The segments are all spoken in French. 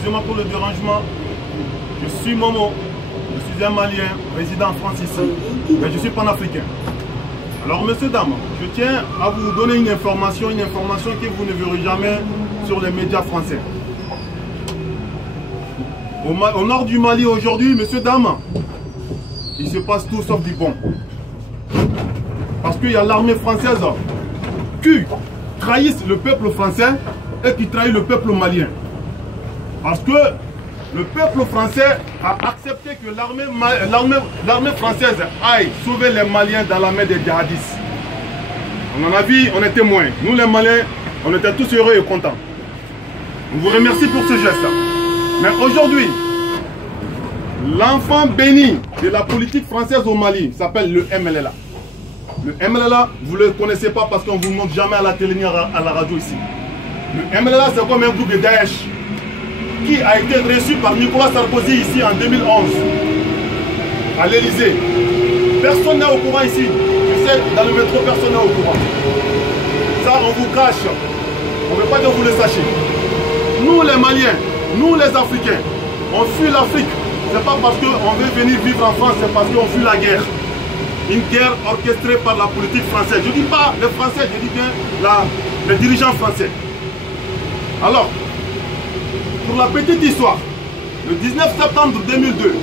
excusez-moi pour le dérangement. Je suis Momo, je suis un Malien, résident en France ici, mais je suis panafricain. Alors, messieurs, dames, je tiens à vous donner une information que vous ne verrez jamais sur les médias français. Au nord du Mali aujourd'hui, messieurs, dames, il se passe tout sauf du bon. Parce qu'il y a l'armée française qui trahisse le peuple français et qui trahit le peuple malien. Parce que le peuple français a accepté que l'armée française aille sauver les Maliens dans la main des djihadistes. On en a vu, on est témoins. Nous les Maliens, on était tous heureux et contents. On vous remercie pour ce geste. Mais aujourd'hui, l'enfant béni de la politique française au Mali s'appelle le MLLA. Le MLLA, vous ne le connaissez pas parce qu'on ne vous montre jamais à la télé ni à la radio ici. Le MLLA, c'est comme un groupe de Daesh qui a été reçu par Nicolas Sarkozy ici en 2011 à l'Elysée. Personne n'est au courant ici. Je sais, dans le métro, personne n'est au courant. Ça, on vous cache. On ne veut pas que vous le sachiez. Nous, les Maliens, nous, les Africains, on fuit l'Afrique. Ce n'est pas parce qu'on veut venir vivre en France, c'est parce qu'on fuit la guerre. Une guerre orchestrée par la politique française. Je ne dis pas les Français, je dis bien les dirigeants français. Alors, pour la petite histoire, le 19 septembre 2002,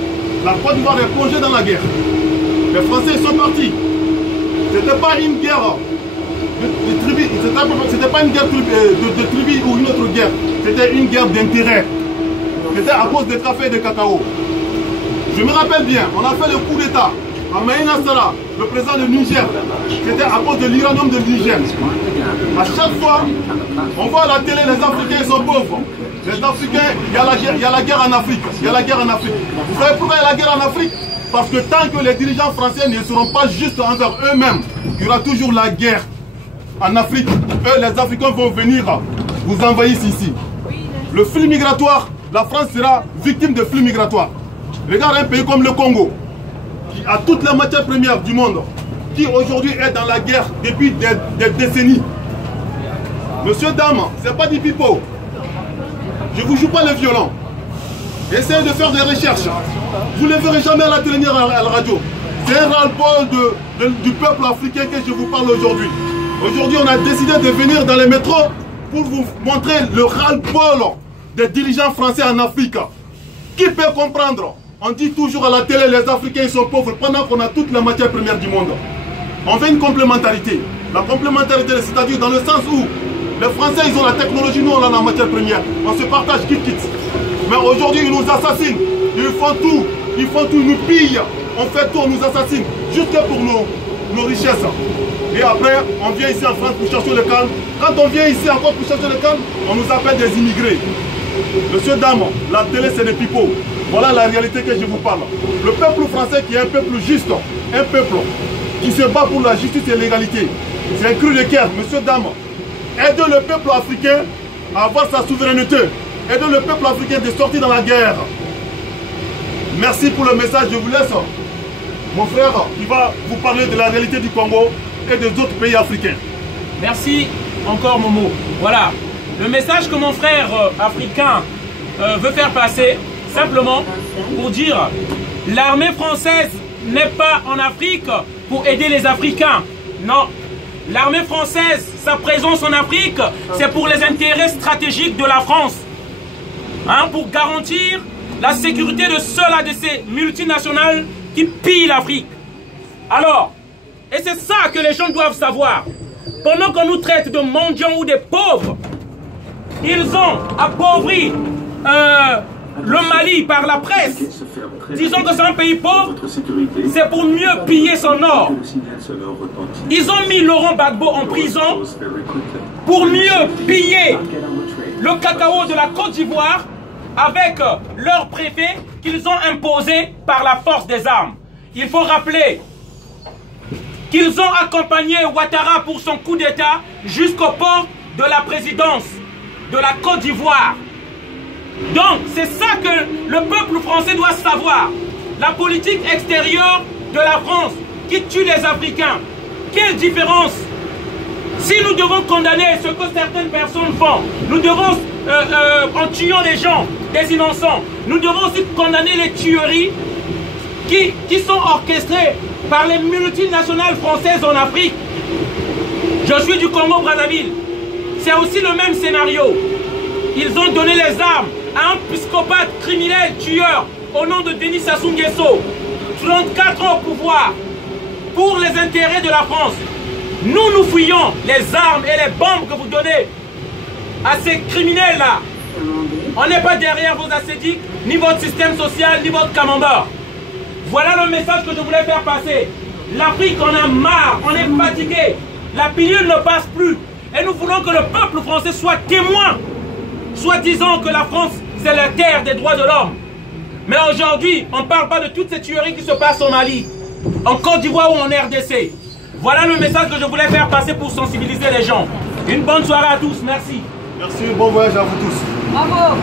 la Côte d'Ivoire est plongée dans la guerre. Les Français sont partis. Ce n'était pas une guerre de tribus, c'était pas une guerre de tribus ou une autre guerre. C'était une guerre d'intérêt. C'était à cause des cafés et des cacao. Je me rappelle bien, on a fait le coup d'État à Maïna Sala, le président du Niger. C'était à cause de l'uranium de Niger. À chaque fois, on voit à la télé, les Africains sont pauvres. Les Africains, il y a la guerre en Afrique. Il y a la guerre en Afrique. Vous savez pourquoi il y a la guerre en Afrique? Parce que tant que les dirigeants français ne seront pas justes envers eux-mêmes, il y aura toujours la guerre en Afrique. Eux, les Africains vont venir vous envahir ici. Le flux migratoire, la France sera victime de flux migratoires. Regardez un pays comme le Congo, qui a toutes les matières premières du monde, qui aujourd'hui est dans la guerre depuis des décennies. Monsieur, dame, ce n'est pas du pipeau. Je ne vous joue pas le violon. Essayez de faire des recherches. Vous ne le verrez jamais à la télé ni à la radio. C'est un ras-le-bol du peuple africain que je vous parle aujourd'hui. Aujourd'hui, on a décidé de venir dans les métros pour vous montrer le ras-le-bol des dirigeants français en Afrique. Qui peut comprendre? On dit toujours à la télé, les Africains sont pauvres pendant qu'on a toutes les matières premières du monde. On fait une complémentarité. La complémentarité, c'est-à-dire dans le sens où les Français, ils ont la technologie, nous, on a la matière première. On se partage quitte. Mais aujourd'hui, ils nous assassinent. Ils font tout, ils nous pillent. On fait tout, on nous assassine. Juste pour nos richesses. Et après, on vient ici en France pour chercher le calme. Quand on vient ici encore pour chercher le calme, on nous appelle des immigrés. Monsieur, dame, la télé, c'est des pipeaux. Voilà la réalité que je vous parle. Le peuple français qui est un peuple juste, un peuple qui se bat pour la justice et l'égalité. C'est un cri de cœur, monsieur, dame. Aidez le peuple africain à avoir sa souveraineté. Aidez le peuple africain de sortir dans la guerre. Merci pour le message, je vous laisse. Mon frère, il va vous parler de la réalité du Congo et des autres pays africains. Merci encore, Momo. Voilà, le message que mon frère africain veut faire passer, simplement pour dire l'armée française n'est pas en Afrique pour aider les Africains. Non, l'armée française, sa présence en Afrique, c'est pour les intérêts stratégiques de la France. Hein, pour garantir la sécurité de ceux-là, de ces multinationales qui pillent l'Afrique. Alors, et c'est ça que les gens doivent savoir. Pendant qu'on nous traite de mendiants ou de pauvres, ils ont appauvri le Mali par la presse, disons que c'est un pays pauvre, c'est pour mieux piller son or. Ils ont mis Laurent Gbagbo en prison pour mieux piller le cacao de la Côte d'Ivoire avec leur préfet qu'ils ont imposé par la force des armes. Il faut rappeler qu'ils ont accompagné Ouattara pour son coup d'État jusqu'au port de la présidence de la Côte d'Ivoire. Donc, c'est ça que le peuple français doit savoir. La politique extérieure de la France qui tue les Africains. Quelle différence? Si nous devons condamner ce que certaines personnes font, nous devons en tuant les gens, des innocents. Nous devons aussi condamner les tueries qui sont orchestrées par les multinationales françaises en Afrique. Je suis du Congo-Brazzaville. C'est aussi le même scénario. Ils ont donné les armes à un psychopathe criminel tueur au nom de Denis Sassou Nguesso. 34 ans au pouvoir pour les intérêts de la France. Nous fouillons les armes et les bombes que vous donnez à ces criminels-là. On n'est pas derrière vos ascétiques, ni votre système social, ni votre camembert. Voilà le message que je voulais faire passer. L'Afrique en a marre, on est fatigué. La pilule ne passe plus. Et nous voulons que le peuple français soit témoin, soit disant que la France, c'est la terre des droits de l'homme. Mais aujourd'hui, on ne parle pas de toutes ces tueries qui se passent au Mali, en Côte d'Ivoire ou en RDC. Voilà le message que je voulais faire passer pour sensibiliser les gens. Une bonne soirée à tous, merci. Merci, bon voyage à vous tous. Bravo.